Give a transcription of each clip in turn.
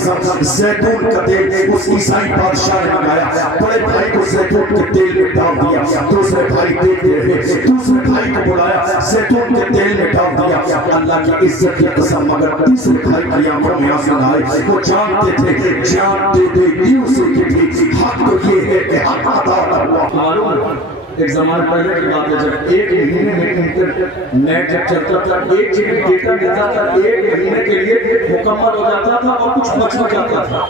قسم زیتون کا تیل اس عیسائی بادشاہ نے منگایا، بڑے بھائی کو زیتون کے تیل میں ڈال دیا، دوسرے بھائی دیکھتے رہے، دوسرے بھائی کو بلایا، زیتون کے تیل میں ڈال دیا، اللہ کی عزت کی قسم مگر تیسرے بھائی کی آنکھوں میں آنسو نہ آئے، وہ جانتے تھے جان دے دے دی اسے کی تھی، حق تو یہ ہے کہ حق عطا ہوا۔ ایک زمان پہلے کی بات ہے جب ایک مہینے میں انٹرنیٹ جب چلتا تھا، ایک جی بی ڈیٹا ملتا تھا، ایک مہینے کے لیے مکمل ہو جاتا تھا اور کچھ بچ جاتا تھا،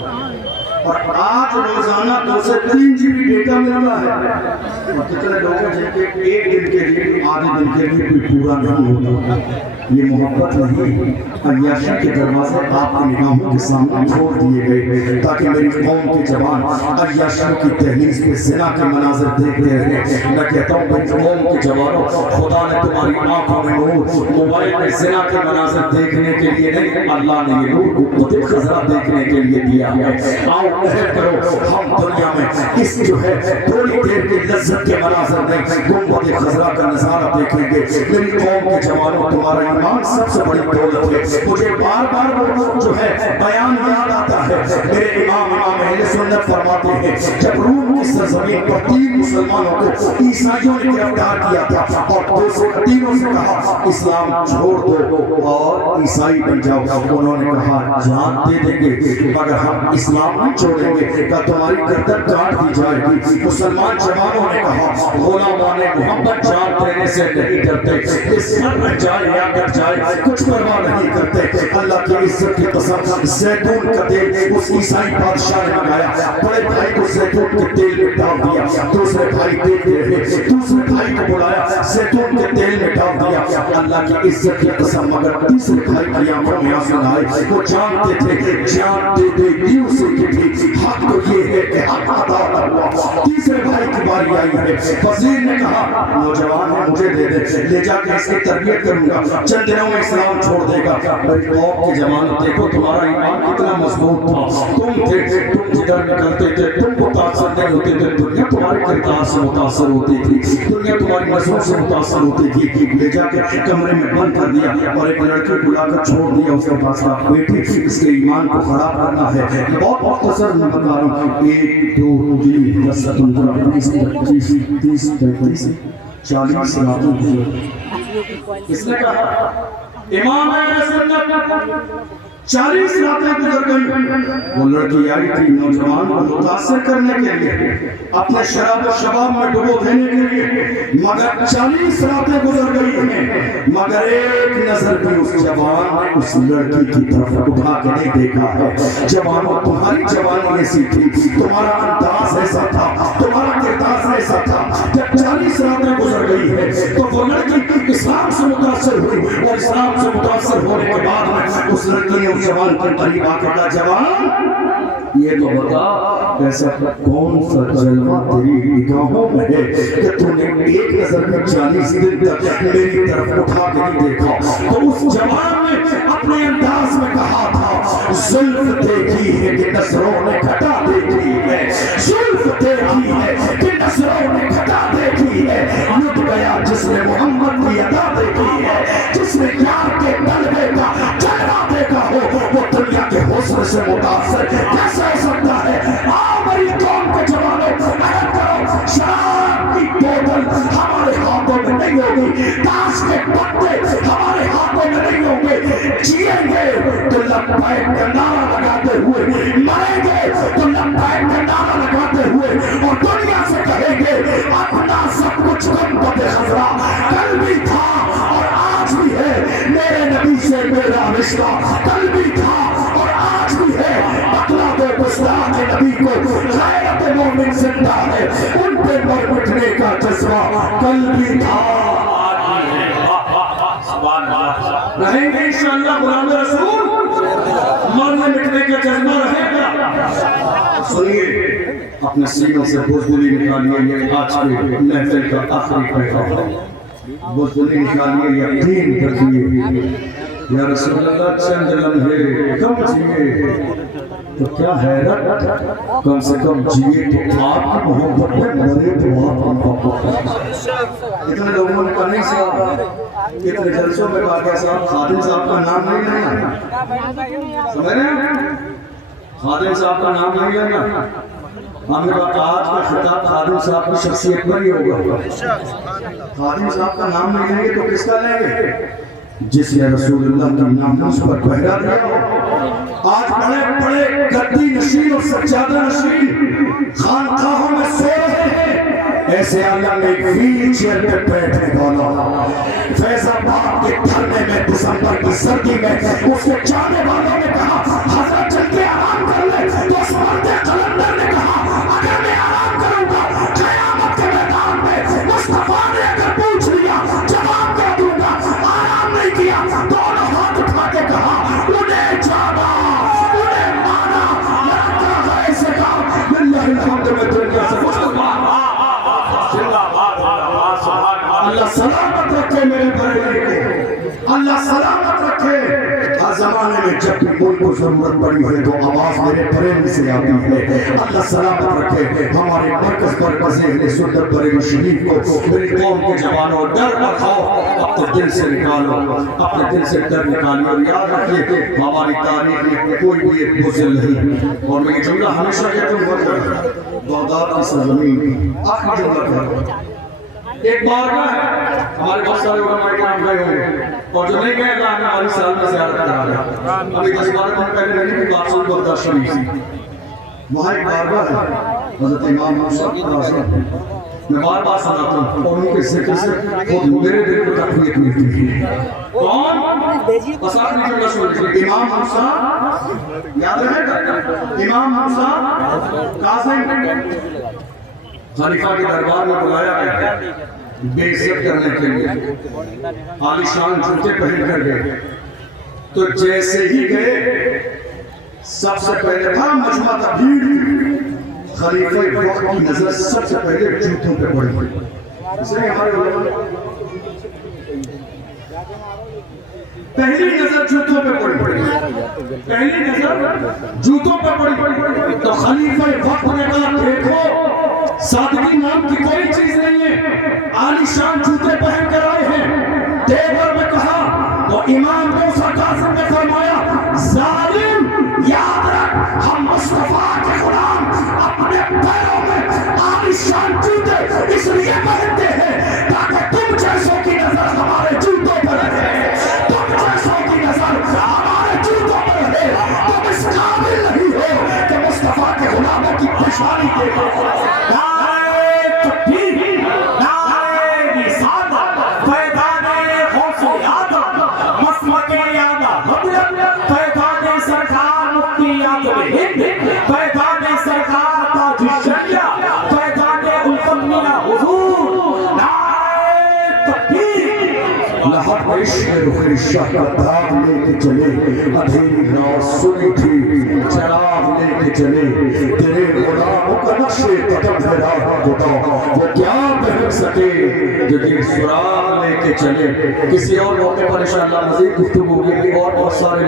اور آج روزانہ 2 سے 3 جی بی ڈیٹا ملتا ہے، اور کتنے لوگ ہیں جن کے ایک دن کے لیے آدھے دن کے لیے کوئی پورا نہیں ہوتا۔ یہ محبت نہیں، عیاشی کے دروازے آپ کی نگاہوں کے سامنے چھوڑ دیے گئے تاکہ میری قوم کی جوان عیاشیوں کی دہلیز پہ زنا کے مناظر دیکھتے رہے۔ میں کہتا ہوں میری قوم کے جوانوں، خدا نے تمہاری آنکھوں میں نور موبائل میں زنا کے مناظر دیکھنے کے لیے نہیں، اللہ نے یہ نور گنبد خضرا دیکھنے کے لیے دیا ہے۔ آؤ عہد کرو ہم دنیا میں اس جو ہے تھوڑی دیر کی لذت کے مناظر نہیں، گنبد خضرا کا نظارہ دیکھیں گے۔ میری قوم کے جوانوں، تمہارا ایمان سب سے بڑی دولت ہے۔ مجھے بار بار وہ جو ہے بیان یاد آتا ہے، میرے امام اہل سنت فرماتے ہیں جب روم کی سرزمین پر 3 مسلمانوں کو عیسائیوں نے گرفتار کیا تھا اور تینوں سے کہا اسلام چھوڑ دو اور عیسائی بن جاؤ، انہوں نے کہا جان دے دیں گے مگر ہم اسلام نہیں چھوڑیں گے، کہ تمہاری گردن کاٹ دی جائے گی۔ مسلمان جوانوں نے کہا غلامان محمد جان دینے سے نہیں ڈرتے، اس سر جائے یا کٹ جائے کچھ پرواہ نہیں کرتے۔ اللہ کی عزت کی قسم زیتون کا تیل اس عیسائی بادشاہ نے منگایا، بڑے بھائی کو زیتون کے تیل میں ڈال دیا، دوسرے بھائی دیکھتے رہے، دوسرے بھائی کو بلایا، زیتون کے تیل میں ڈال دیا، اللہ کی عزت کی قسم مگر تیسرے بھائی کی آنکھوں میں آنسو نہ آئے، وہ جانتے تھے جان دے دے دی اسے کی تھی، حق تو یہ ہے کہ حق عطا ہوا۔ تیسرے بھائی کی باری آئی ہے، وزیر نے کہا نوجوان ہے مجھے دے دے، لے جا کے اس کی تربیت کروں گا، چند دنوں میں اسلام چھوڑ دے گا۔ میری قوم کی جوان دیکھو تمہارا ایمان کتنا مضبوط تھا، تم جدھر نکلتے تھے تم متاثر نہیں ہوتے تھے، دنیا تمہارے کردار سے متاثر ہوتی تھی، دنیا تمہاری نظروں سے متاثر ہوتی تھی۔ لے جا کے کمرے میں بند کر دیا اور ایک لڑکے بلا کر چھوڑ دیا، اس کے پاس کہا بیٹی اس کے ایمان کو خراب کرنا ہے۔ بہت مختصر میں بتا رہا ہوں، 1 2 3 10 15 20 25 30 35 40 راتوں اس نے کہا امام اہل سنت 40 راتیں گزر گئی۔ وہ لڑکی آئی تھی نوجوان کو متاثر کرنے کے لیے، اپنے شراب و شباب میں ڈبو دینے کے لیے، مگر 40 راتیں گزر گئی ہیں مگر ایک نظر بھی اس جوان نے اس لڑکی کی طرف اٹھا کے نہیں دیکھا ہے۔ جوانوں تمہاری جوانی ایسی تھی، تمہارا انداز ایسا تھا، تمہارا کردار ایسا تھا، جب 40 راتیں گزر گئی ہے تو وہ لڑکی اسلام سے متاثر ہوئی، اور اسلام سے متاثر ہونے کے بعد میں اس لڑکی نے اس جوان کے قریب آ کے کہا جوان یہ تو بتا ایسا کون سا جلوہ تیری نگاہوں میں ہے کہ تو نے ایک نظر میں 40 دن تک میری طرف اٹھا کے نہیں دیکھا۔ تو اس جوان نے اپنے انداز میں کہا تھا زلف دیکھی ہے کہ نظروں نے گھٹا دیکھی ہے، زلف دیکھی ہے کہ نظروں نے گھٹا دیکھی ہے، لٹ گیا جس نے محمد کی ادا دیکھی ہے، جس نے یار کے طلبے کا چہرہ دیکھا ہو وہ دنیا کے حسن سے متاثر کیسے ہو سکتا ہے؟ آؤ میری قوم کے جوانوں عہد کرو شراب کی بوتل ہمارے ہاتھوں میں نہیں ہوگی، تاش کے پتے ہمارے ہاتھوں میں نہیں ہوں گے، جیئیں گے تو لبیک کا نعرہ لگاتے ہوئے، مریں گے تو لبیک کا نعرہ لگاتے ہوئے، اور دنیا سے کہیں گے اپنا سب کچھ گنبد خضرا کل بھی تھا اور آج بھی ہے، میرے نبی سے میرا رشتہ کل بھی تھا اور آج بھی ہے، بتلا دو گستاخ کے نبی کو غیرت مومن زندہ ہے، ان پہ مر مٹنے کا جذبہ کل بھی تھا رہیں گے انشاءاللہ غلام رسول، مرنے مٹنے کا جذبہ رہے گا۔ سنیے اپنے سینوں سے بزدلی نکالیے، یہ آج کے محفل کا آخری پیغام ہے، بزدلی نکالیے، یقین رکھیے یا رسول اللہ چند لمحے کم جیے تو کیا حیرت، کم سے کم جیے تو آپ کی محبت میں، مرے تو آپ کی محبت میں۔ اتنے لوگوں نے کرنے صاحب اتنے جلسوں میں کہا کہ صاحب خادم صاحب کا نام نہیں لینا، سمجھ رہے ہیں؟ خادم صاحب کا نام نہیں لینا، ہم نے کہا آج کا خطاب خادم صاحب کی شخصیت پر ہی ہوگا. خادم صاحب کا نام نہیں لیں گے تو کس کا لیں گے؟ جس نے رسول اللہ کی ناموس پر پہرا دیا ہو. آج بڑے بڑے گدی نشین اور سجادہ نشین خانقاہوں میں سو رہے ہیں. ایسے اللہ نے ایک ویل چیئر پہ بیٹھنے والا فیض آباد کے دھرنے میں دسمبر کی سردی میں اس کے جانے والوں نے کہا حضرت چل کے آرام کر لے. تو اس مرد قلندر نے کہا اگر میں آرام کروں گا قیامت کے میدان میں مصطفیٰ نے اگر پوچھ لیا جواب کیا دوں گا. آرام نہیں کیا، دونوں ہاتھ اٹھا کے کہا انہیں جانا انہیں مانا لڑکا ہے سے کہا للہ الحمد میں دنیا سے مصطفیٰ. اللہ سلامت رکھے میرے بھائی کو، اللہ سلامت رکھے. ہر زمانے میں جب بھی ملک کو ضرورت پڑی ہے تو آواز میرے بریلی سے آتی ہے. اللہ سلامت رکھے ہمارے مرکز پر اہل سنت بریلی شریف کو. میری قوم کے جوانوں ڈر رکھو، اپنے دل سے نکالو، اپنے دل سے ڈر نکالیے. اور یاد رکھیے ہماری تاریخ میں کوئی بھی ایک بزل نہیں. اور میں یہ جملہ ہمیشہ کہتا ہوں بغداد کی سرزمین آخری جملہ کہتا ہوں. ایک بارگاہ ہے، ہمارے بہت سارے علماء کرام گئے ہوں گے اور جو نہیں گئے اللہ نے ہماری سال میں زیارت کرا رہا. ابھی 10-12 دن پہلے میں نے بات سن بردار شریف سے وہاں ایک بارگاہ ہے حضرت امام موسیٰ راضی. میں بار بار سناتا ہوں اور ان کے ذکر سے خود میرے دل کو تقویت ملتی ہے. کون؟ بس آخری جملہ سنیے. امام موسیٰ یاد رہے گا، امام موسیٰ کاظم خلیفہ کے دربار میں بلایا گیا بے عزت کرنے کے لیے. عالیشان جوتے پہن کر گئے تو جیسے ہی گئے سب سے پہلے تھا مجمع تھا بھیڑ. خلیفہ وقت کی نظر سب سے پہلے جوتوں پہ پڑی. اس لیے ہمارے علماء پہلی نظر جوتوں پہ پڑی، پہلی نظر جوتوں پہ پڑی. تو خلیفہ وقت نے کہا دیکھو سادگی نام کی کوئی چیز نہیں ہے، عالیشان جوتے پہن کر آئے ہیں. دیگر میں کہا تو امام موسیٰ کاظم نے فرمایا ظالم یاد رکھ ہم مصطفیٰ کے غلام اپنے پیروں میں عالیشان جوتے اس لیے پہنتے ہیں تاکہ تم جیسوں کی نظر ہمارے جوتوں پر رہے، تم جیسوں کی نظر ہمارے جوتوں پر رہے. تم اس قابل نہیں ہو کہ مصطفیٰ کے غلاموں کی پشانی دیکھو. شاہ کا دھاگ لے کے چلے، اندھیری رات سنی تھی چراغ لے کے چلے. تیرے غلاموں کا نقش قدم ہے راہ خدا، وہ کیا پہن سکے جو یہ سراغ لے کے چلے. کسی اور موقع پر انشاءاللہ مزید گفتگو ہوگی اور بہت سارے